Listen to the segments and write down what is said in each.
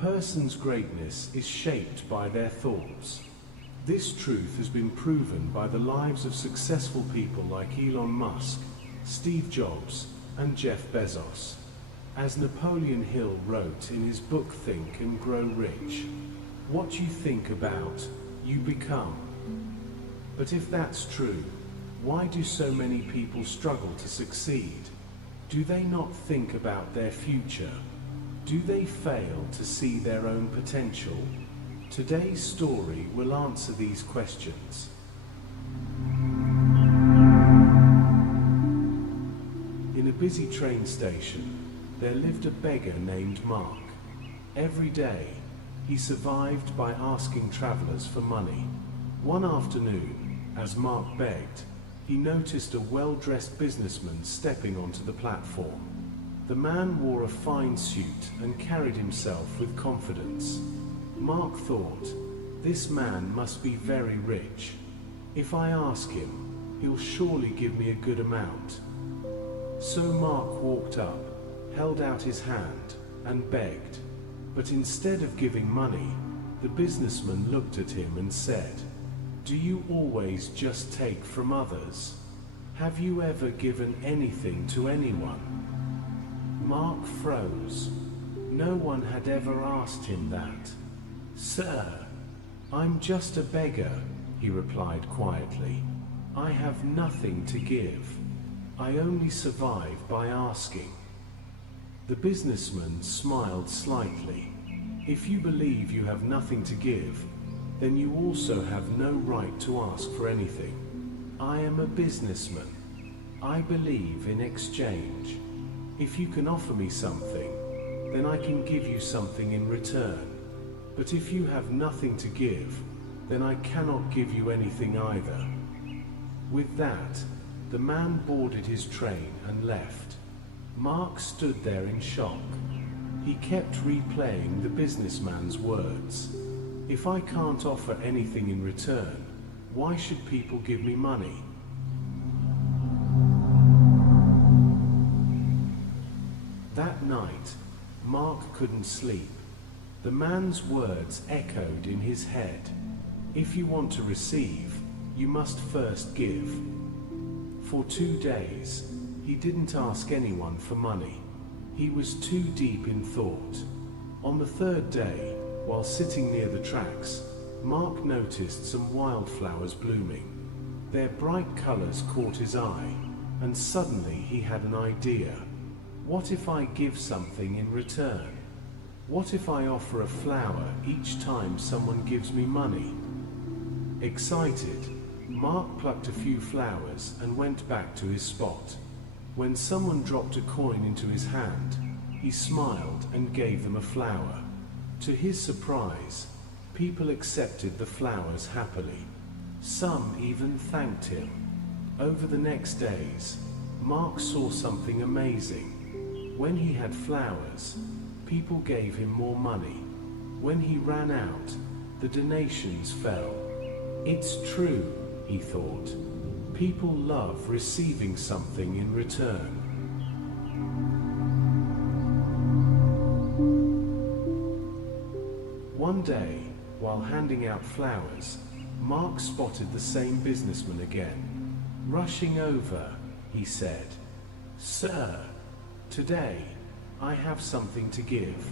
person's greatness is shaped by their thoughts. This truth has been proven by the lives of successful people like Elon Musk, Steve Jobs, and Jeff Bezos. As Napoleon Hill wrote in his book Think and Grow Rich, what you think about, you become. But if that's true, why do so many people struggle to succeed? Do they not think about their future? Do they fail to see their own potential? Today's story will answer these questions. In a busy train station, there lived a beggar named Mark. Every day, he survived by asking travelers for money. One afternoon, as Mark begged, he noticed a well-dressed businessman stepping onto the platform. The man wore a fine suit and carried himself with confidence. Mark thought, this man must be very rich. If I ask him, he'll surely give me a good amount. So Mark walked up, held out his hand, and begged. But instead of giving money, the businessman looked at him and said, "Do you always just take from others? Have you ever given anything to anyone?" Mark froze. No one had ever asked him that. "Sir, I'm just a beggar," he replied quietly. "I have nothing to give. I only survive by asking." The businessman smiled slightly. "If you believe you have nothing to give, then you also have no right to ask for anything. I am a businessman. I believe in exchange. If you can offer me something, then I can give you something in return. But if you have nothing to give, then I cannot give you anything either." With that, the man boarded his train and left. Mark stood there in shock. He kept replaying the businessman's words. "If I can't offer anything in return, why should people give me money?" That night, Mark couldn't sleep. The man's words echoed in his head. If you want to receive, you must first give. For 2 days, he didn't ask anyone for money. He was too deep in thought. On the 3rd day, while sitting near the tracks, Mark noticed some wildflowers blooming. Their bright colors caught his eye, and suddenly he had an idea. What if I give something in return? What if I offer a flower each time someone gives me money? Excited, Mark plucked a few flowers and went back to his spot. When someone dropped a coin into his hand, he smiled and gave them a flower. To his surprise, people accepted the flowers happily. Some even thanked him. Over the next days, Mark saw something amazing. When he had flowers, people gave him more money. When he ran out, the donations fell. It's true, he thought. People love receiving something in return. One day, while handing out flowers, Mark spotted the same businessman again. Rushing over, he said, "Sir, today I have something to give.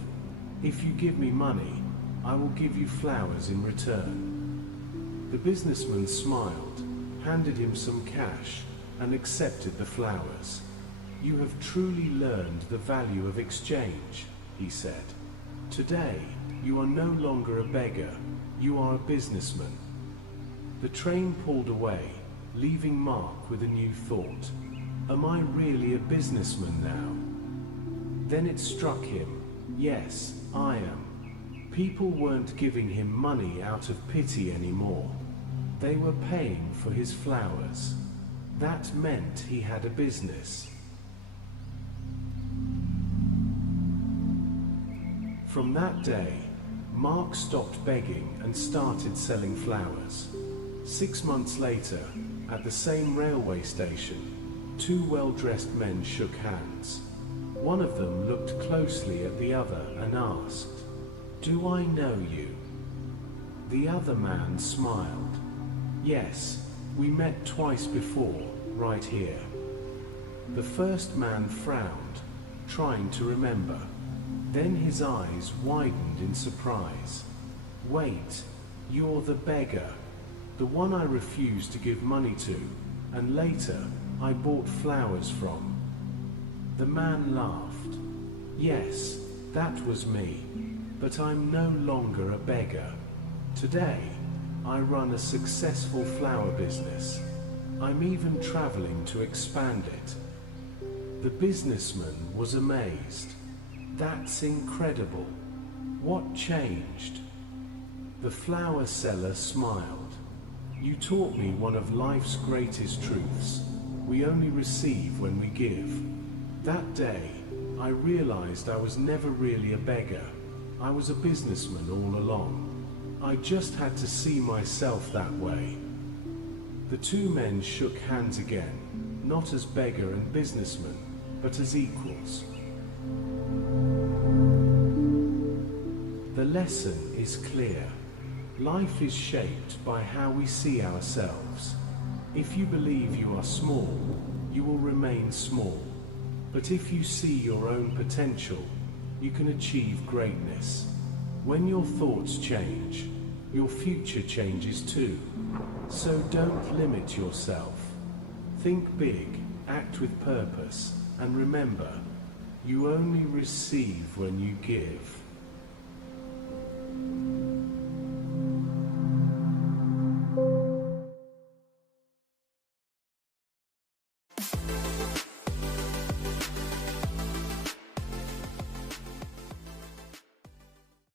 If you give me money, I will give you flowers in return." The businessman smiled, handed him some cash, and accepted the flowers. "You have truly learned the value of exchange," he said. "Today, you are no longer a beggar, you are a businessman." The train pulled away, leaving Mark with a new thought. Am I really a businessman now? Then it struck him. Yes, I am. People weren't giving him money out of pity anymore. They were paying for his flowers. That meant he had a business. From that day, Mark stopped begging and started selling flowers. 6 months later, at the same railway station, 2 well-dressed men shook hands. One of them looked closely at the other and asked, "Do I know you?" The other man smiled. "Yes, we met twice before, right here." The first man frowned, trying to remember. Then his eyes widened in surprise. "Wait, you're the beggar, the one I refused to give money to, and later I bought flowers from." The man laughed. "Yes, that was me, but I'm no longer a beggar. Today, I run a successful flower business. I'm even traveling to expand it." The businessman was amazed. "That's incredible. What changed?" The flower seller smiled. "You taught me one of life's greatest truths. We only receive when we give. That day, I realized I was never really a beggar. I was a businessman all along. I just had to see myself that way." The two men shook hands again, not as beggar and businessman, but as equals. The lesson is clear. Life is shaped by how we see ourselves. If you believe you are small, you will remain small. But if you see your own potential, you can achieve greatness. When your thoughts change, your future changes too. So don't limit yourself. Think big, act with purpose, and remember, you only receive when you give.